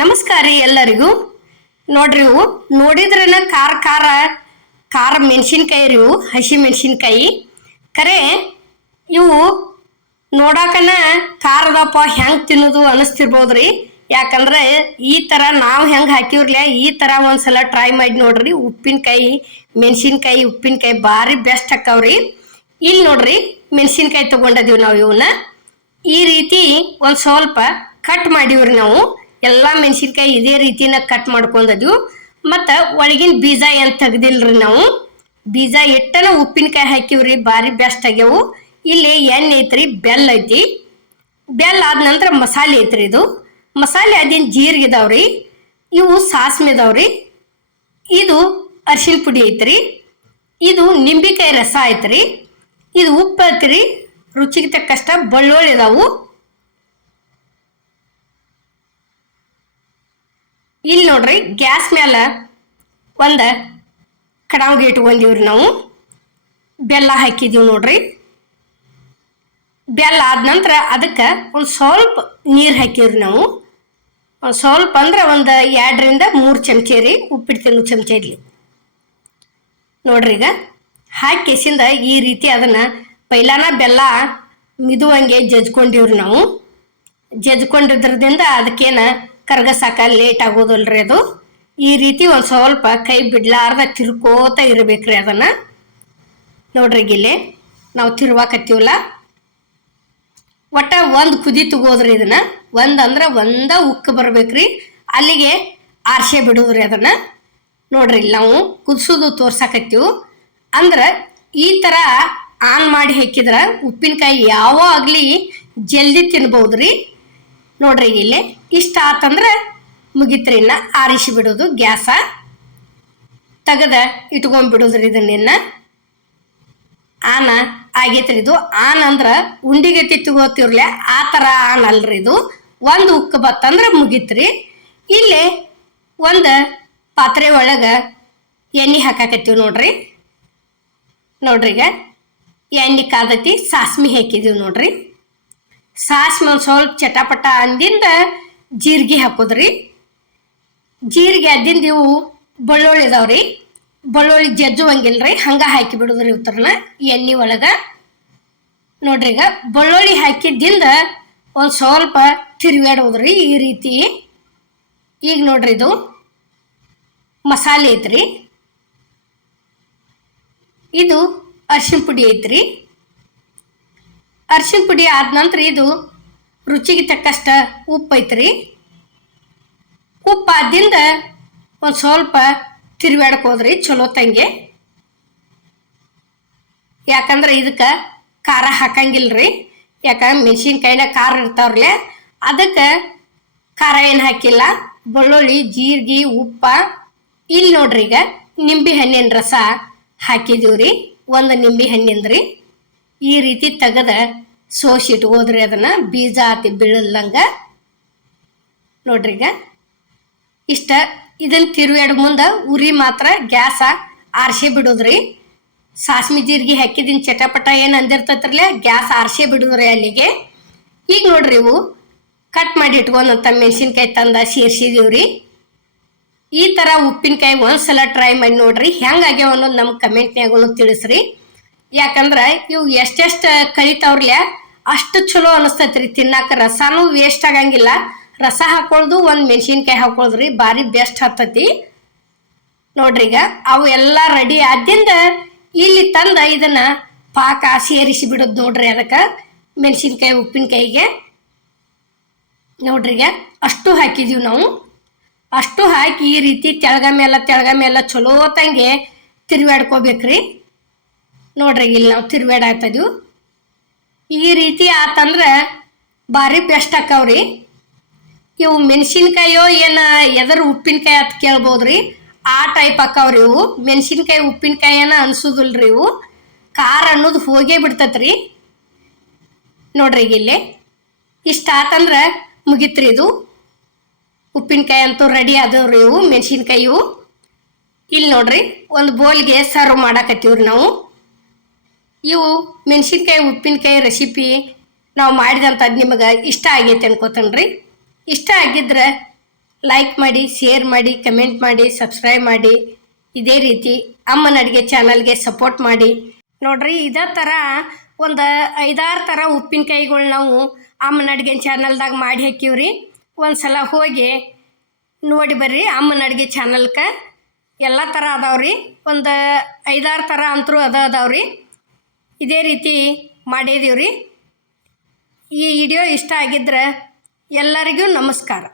ನಮಸ್ಕಾರ ರೀ ಎಲ್ಲರಿಗೂ. ನೋಡ್ರಿ ಇವು, ನೋಡಿದ್ರನ ಖಾರ ಖಾರ ಖಾರ ಮೆಣಸಿನ್ಕಾಯಿ ರೀ ಇವು, ಹಸಿ ಮೆಣಸಿನ್ಕಾಯಿ. ಖರೆ, ಇವು ನೋಡಾಕನ ಖಾರದಪ್ಪ ಹೆಂಗೆ ತಿನ್ನೋದು ಅನಿಸ್ತಿರ್ಬೋದ್ರಿ ಯಾಕಂದ್ರೆ ಈ ಥರ ನಾವು ಹೆಂಗೆ ಹಾಕಿವ್ರಲ್ಲ ಈ ಥರ ಒಂದ್ಸಲ ಟ್ರೈ ಮಾಡಿ ನೋಡ್ರಿ. ಉಪ್ಪಿನಕಾಯಿ, ಮೆಣಸಿನ್ಕಾಯಿ, ಉಪ್ಪಿನಕಾಯಿ ಭಾರಿ ಬೆಸ್ಟ್ ಹಾಕವ್ರಿ ಇಲ್ಲಿ ನೋಡ್ರಿ, ಮೆಣಸಿನ್ಕಾಯಿ ತಗೊಂಡದೀವಿ ನಾವು ಇವನ್ನ ಈ ರೀತಿ ಒಂದು ಸ್ವಲ್ಪ ಕಟ್ ಮಾಡಿವ್ರಿ ನಾವು. ಎಲ್ಲ ಮೆಣಸಿನ್ಕಾಯಿ ಇದೇ ರೀತಿನ ಕಟ್ ಮಾಡ್ಕೊಂಡದ್ವು ಮತ್ತು ಒಳಗಿನ ಬೀಜ ಏನು ತೆಗ್ದಿಲ್ರಿ ನಾವು? ಬೀಜ ಇಟ್ಟನ ಉಪ್ಪಿನಕಾಯಿ ಹಾಕಿವ್ರಿ, ಭಾರಿ ಬೆಸ್ಟ್ ಆಗ್ಯಾವು. ಇಲ್ಲಿ ಎಣ್ಣೆ ಐತ್ರಿ, ಬೆಲ್ಲ ಐತಿ. ಬೆಲ್ಲ ಆದ ನಂತರ ಮಸಾಲೆ ಐತ್ರಿ ಇದು. ಮಸಾಲೆ ಅದೇನು ಜೀರಿಗೆ ಇದಾವ್ರಿ. ಇವು ಸಾಸ್ಮೆ ಇದಾವ್ರಿ. ಇದು ಅರಿಶಿನ ಪುಡಿ ಐತ್ರಿ. ಇದು ನಿಂಬೆಕಾಯಿ ರಸ ಐತ್ರಿ. ಇದು ಉಪ್ಪು ಐತ್ರಿ. ರುಚಿಗೆ ತಕ್ಕಷ್ಟ ಬಳ್ಳುಳ್ಳಿ ಇದಾವು. ಇಲ್ಲಿ ನೋಡ್ರಿ, ಗ್ಯಾಸ್ ಮೇಲೆ ಒಂದು ಕಡಾವ್ಗೆ ಇಟ್ಕೊಂಡಿವ್ರಿ ನಾವು. ಬೆಲ್ಲ ಹಾಕಿದೀವಿ ನೋಡ್ರಿ. ಬೆಲ್ಲ ಆದ ನಂತರ ಅದಕ್ಕೆ ಒಂದು ಸ್ವಲ್ಪ ನೀರು ಹಾಕಿವ್ರಿ ನಾವು. ಒಂದು ಸ್ವಲ್ಪ ಅಂದ್ರೆ ಒಂದು ಎರಡರಿಂದ ಮೂರು ಚಮಚೆ ರೀ ಉಪ್ಪಿಟ್ಟು ತಿನ್ನು ಚಮಚೆ ಇರಲಿ ನೋಡ್ರಿ ಈಗ ಹಾಕಿಸಿಂದ ಈ ರೀತಿ ಅದನ್ನು ಪೈಲಾನ ಬೆಲ್ಲ ಮಿದುವಂಗೆ ಜಜ್ಕೊಂಡಿವ್ರಿ ನಾವು. ಜಜ್ಕೊಂಡಿದ್ರದಿಂದ ಅದಕ್ಕೇನ ಕರ್ಗಸಾಕ ಲೇಟ್ ಆಗೋದಲ್ರಿ ಅದು. ಈ ರೀತಿ ಒಂದು ಸ್ವಲ್ಪ ಕೈ ಬಿಡ್ಲಾರ್ದ ತಿರ್ಕೋತ ಇರಬೇಕ್ರಿ ಅದನ್ನು. ನೋಡ್ರಿ ಗಿಲೆ ನಾವು ತಿರ್ವಾಕತ್ತೀವಲ್ಲ? ಒಟ್ಟ ಒಂದು ಕುದಿ ತಗೋದ್ರಿ ಇದನ್ನ. ಒಂದು ಅಂದ್ರೆ ಒಂದ ಉಕ್ಕ ಬರ್ಬೇಕ್ರಿ. ಅಲ್ಲಿಗೆ ಆರ್ಸೆ ಬಿಡುದ್ರಿ ಅದನ್ನ. ನೋಡ್ರಿ ಇಲ್ಲಿ ನಾವು ಕುದಿಸೋದು ತೋರ್ಸಾಕತ್ತೀವಿ. ಅಂದ್ರೆ ಈ ಥರ ಆನ್ ಮಾಡಿ ಹಾಕಿದ್ರೆ ಉಪ್ಪಿನಕಾಯಿ ಯಾವ ಆಗಲಿ ಜಲ್ದಿ ತಿನ್ಬೋದ್ರಿ ನೋಡ್ರಿ ಇಲ್ಲಿ. ಇಷ್ಟ ಆತಂದ್ರೆ ಮುಗಿತ್ರಿ ಇನ್ನ. ಆರಿಸಿ ಬಿಡೋದು ಗ್ಯಾಸ. ತೆಗೆದ ಇಟ್ಕೊಂಡ್ಬಿಡೋದ್ರಿ ಇದನ್ನ ಆನ ಆಗೈತ್ರಿ ಇದು. ಆನ್ ಅಂದ್ರ ಉಂಡಿಗತಿ ತಗೋತಿರ್ಲೆ ಆ ಥರ ಆನ್ ಅಲ್ರಿ ಇದು. ಒಂದು ಉಕ್ಕ ಬತ್ತಂದ್ರ ಮುಗಿತ್ರಿ. ಇಲ್ಲಿ ಒಂದು ಪಾತ್ರೆ ಒಳಗೆ ಎಣ್ಣೆ ಹಾಕಾಕತ್ತೀವಿ ನೋಡ್ರಿ. ನೋಡ್ರಿ ಈಗ. ಎಣ್ಣೆ ಕಾದತಿ ಸಾಸ್ಮಿ ಹಾಕಿದೀವಿ ನೋಡ್ರಿ. ಸಾಸ್ಮಿ ಒಂದು ಸ್ವಲ್ಪ ಚಟಪಟ ಅಂದಿಂದ ಜೀರಿಗೆ ಹಾಕೋದ್ರಿ. ಜೀರಿಗೆ ಅದಿಂದ ಇವು ಬೆಳ್ಳುಳ್ಳಿ ಇದಾವ್ರಿ ಬೆಳ್ಳುಳ್ಳಿ ರೀ ಹಂಗೆ ಹಾಕಿ ಬಿಡುದ್ರಿ ಉತ್ತರನ ಎಣ್ಣೆ ಒಳಗ. ನೋಡ್ರಿ ಈಗ ಬೆಳ್ಳುಳ್ಳಿ ಹಾಕಿದ್ದಿಂದ ಒಂದು ಸ್ವಲ್ಪ ತಿರುಗಾಡೋದ್ರಿ ಈ ರೀತಿ. ಈಗ ನೋಡ್ರಿ ಇದು ಮಸಾಲೆ ಐತ್ರಿ. ಇದು ಅರ್ಶಿನ ಪುಡಿ ಐತ್ರಿ. ಅರ್ಶಿನ ಪುಡಿ ಆದ ನಂತರ ಇದು ರುಚಿಗೆ ತಕ್ಕಷ್ಟ ಉಪ್ಪು ಐತ್ರಿ. ಉಪ್ಪಾದಿಂದ ಒಂದು ಸ್ವಲ್ಪ ತಿರುವಾಡಕ್ಕೆ ಹೋದ್ರಿ, ಚಲೋ ತಂಗೆ. ಯಾಕಂದ್ರೆ ಇದಕ್ಕೆ ಖಾರ ಹಾಕಂಗಿಲ್ರಿ. ಯಾಕಂದ್ರೆ ಮೆಣಸಿನ್ಕಾಯಿನ ಖಾರ ಇರ್ತಾವ್ರಲ್ಲ, ಅದಕ್ಕೆ ಖಾರ ಏನು ಹಾಕಿಲ್ಲ, ಬೆಳ್ಳುಳ್ಳಿ, ಜೀರಿಗೆ, ಉಪ್ಪ. ಇಲ್ಲಿ ನೋಡ್ರಿ ಈಗ ನಿಂಬೆ ಹಣ್ಣಿನ ರಸ ಹಾಕಿದೀವ್ರಿ, ಒಂದು ನಿಂಬೆ ಹಣ್ಣಿಂದ್ರಿ. ಈ ರೀತಿ ತೆಗದ ಸೋಸಿಟ್ಕೋದ್ರಿ ಅದನ್ನ ಬೀಜ ಆತಿ ಬೀಳಲ್ದಂಗ. ನೋಡ್ರಿ ಈಗ. ಇಷ್ಟ. ಇದನ್ನ ತಿರುವೆಡ್ ಮುಂದೆ ಉರಿ ಮಾತ್ರ ಗ್ಯಾಸ ಆರ್ಸಿ ಬಿಡೋದ್ರಿ. ಸಾಸ್ಮಿ ಜೀರಿಗೆ ಹಾಕಿದಿನ ಚಟಪಟ ಏನು ಅಂದಿರ್ತೈತ್ರಲ್ಲೇ, ಗ್ಯಾಸ್ ಆರ್ಸಿ ಬಿಡುದ್ರಿ ಅಲ್ಲಿಗೆ. ಈಗ ನೋಡ್ರಿ ಇವು. ಕಟ್ ಮಾಡಿ ಇಟ್ಕೊಂಡಂತ ಮೆಣಸಿನ್ಕಾಯಿ ತಂದ ಸೇರ್ಸಿದೀವ್ರಿ ಈ ಥರ ಉಪ್ಪಿನಕಾಯಿ ಒಂದ್ಸಲ ಟ್ರೈ ಮಾಡಿ ನೋಡ್ರಿ. ಹೆಂಗಾಗ್ಯಾವ ಅನ್ನೋದು ನಮ್ಮ ಕಮೆಂಟ್ನ್ಯಾಗೂ ತಿಳಿಸ್ರಿ. ಯಾಕಂದ್ರೆ ಇವು ಎಷ್ಟೆಷ್ಟ ಕಳಿತಾವ್ರಲ್ಲ ಅಷ್ಟು ಚಲೋ ಅನಿಸ್ತೈತ್ರಿ. ತಿನ್ನಾಕ ರಸಾನು ವೇಸ್ಟ್ ಆಗಂಗಿಲ್ಲ. ರಸ ಹಾಕೊಳ್ದು ಒಂದು ಮೆಣಸಿನ್ಕಾಯಿ ಹಾಕೊಳ್ದ್ರಿ, ಭಾರಿ ಬೆಸ್ಟ್ ಹತ್ತತಿ. ನೋಡ್ರಿ ಈಗ ಅವು ಎಲ್ಲ ರೆಡಿ ಆದ್ದರಿಂದ ಇಲ್ಲಿ ತಂದ ಇದನ್ನ ಪಾಕ ಸೇರಿಸಿ ಬಿಡೋದು ನೋಡ್ರಿ ಅದಕ್ಕೆ ಮೆಣಸಿನ್ಕಾಯಿ, ಉಪ್ಪಿನಕಾಯಿಗೆ. ನೋಡ್ರಿ ಈಗ ಅಷ್ಟು ಹಾಕಿದೀವಿ ನಾವು. ಅಷ್ಟು ಹಾಕಿ ಈ ರೀತಿ ತೆಳಗ ಮೇಲೆ ತೆಳಗ ಮೇಲೆ ಚಲೋ ತಂಗೆ ತಿರುವಾಡ್ಕೋಬೇಕ್ರಿ ನೋಡ್ರಿ, ಇಲ್ಲಿ ನಾವು ತಿರುವಾಡಾಗ್ತದೀವಿ ಈ ರೀತಿ ಆತಂದ್ರೆ ಭಾರಿ ಬೆಸ್ಟ್ ಆಕವ್ರಿ ಇವು ಮೆಣಸಿನ್ಕಾಯೋ ಏನು ಎದರ ಉಪ್ಪಿನಕಾಯಿ ಅಂತ ಕೇಳ್ಬೋದ್ರಿ. ಆ ಟೈಪ್ ಹಾಕವ್ರಿ ಇವು. ಮೆಣಸಿನ್ಕಾಯಿ, ಉಪ್ಪಿನಕಾಯಿನ ಅನ್ಸೋದಿಲ್ರಿ ಇವು. ಖಾರ ಅನ್ನೋದು ಹೋಗೇ ಬಿಡ್ತತ್ರಿ. ನೋಡ್ರಿ ಈಗ ಇಲ್ಲಿ. ಇಷ್ಟ ಆತಂದ್ರೆ ಮುಗಿತ್ರಿ ಇದು. ಉಪ್ಪಿನಕಾಯಿ ಅಂತೂ ರೆಡಿ ಆದವ್ರಿ ಇವು, ಮೆಣಸಿನ್ಕಾಯಿ ಇವು. ಇಲ್ಲಿ ನೋಡ್ರಿ, ಒಂದು ಬೋಲ್ಗೆ ಸರ್ವ್ ಮಾಡಾಕತ್ತೀವ್ರಿ ನಾವು. ಇವು ಮೆಣಸಿನ್ಕಾಯಿ, ಉಪ್ಪಿನಕಾಯಿ ರೆಸಿಪಿ ನಾವು ಮಾಡಿದಂಥದ್ದು ನಿಮಗೆ ಇಷ್ಟ ಆಗೈತೆ ಅನ್ಕೋತೇನ್ರಿ. ಇಷ್ಟ ಆಗಿದ್ರೆ ಲೈಕ್ ಮಾಡಿ ಶೇರ್ ಮಾಡಿ ಕಮೆಂಟ್ ಮಾಡಿ ಸಬ್ಸ್ಕ್ರೈಬ್ ಮಾಡಿ. ಇದೇ ರೀತಿ ಅಮ್ಮನ ಅಡುಗೆ ಚಾನಲ್ಗೆ ಸಪೋರ್ಟ್ ಮಾಡಿ. ನೋಡ್ರಿ, ಇದೇ ಥರ ಒಂದು ಐದಾರು ಥರ ಉಪ್ಪಿನಕಾಯಿಗಳು ನಾವು ಅಮ್ಮನ ಅಡುಗೆ ಚಾನಲ್ದಾಗ ಮಾಡಿ ಹಾಕಿವ್ರಿ. ಒಂದು ಸಲ ಹೋಗಿ ನೋಡಿ ಬರ್ರಿ ಅಮ್ಮನ ಅಡುಗೆ ಚಾನಲ್ಕ ಎಲ್ಲ ಥರ ಅದಾವ್ರಿ. ಒಂದು ಐದಾರು ಥರ ಅಂತರೂ ಅದ ಅದಾವ್ರಿ. ಇದೇ ರೀತಿ ಮಾಡಿದೀವ್ರಿ. ಈ ವಿಡಿಯೋ ಇಷ್ಟ ಆಗಿದ್ರೆ ಎಲ್ಲರಿಗೂ ನಮಸ್ಕಾರ.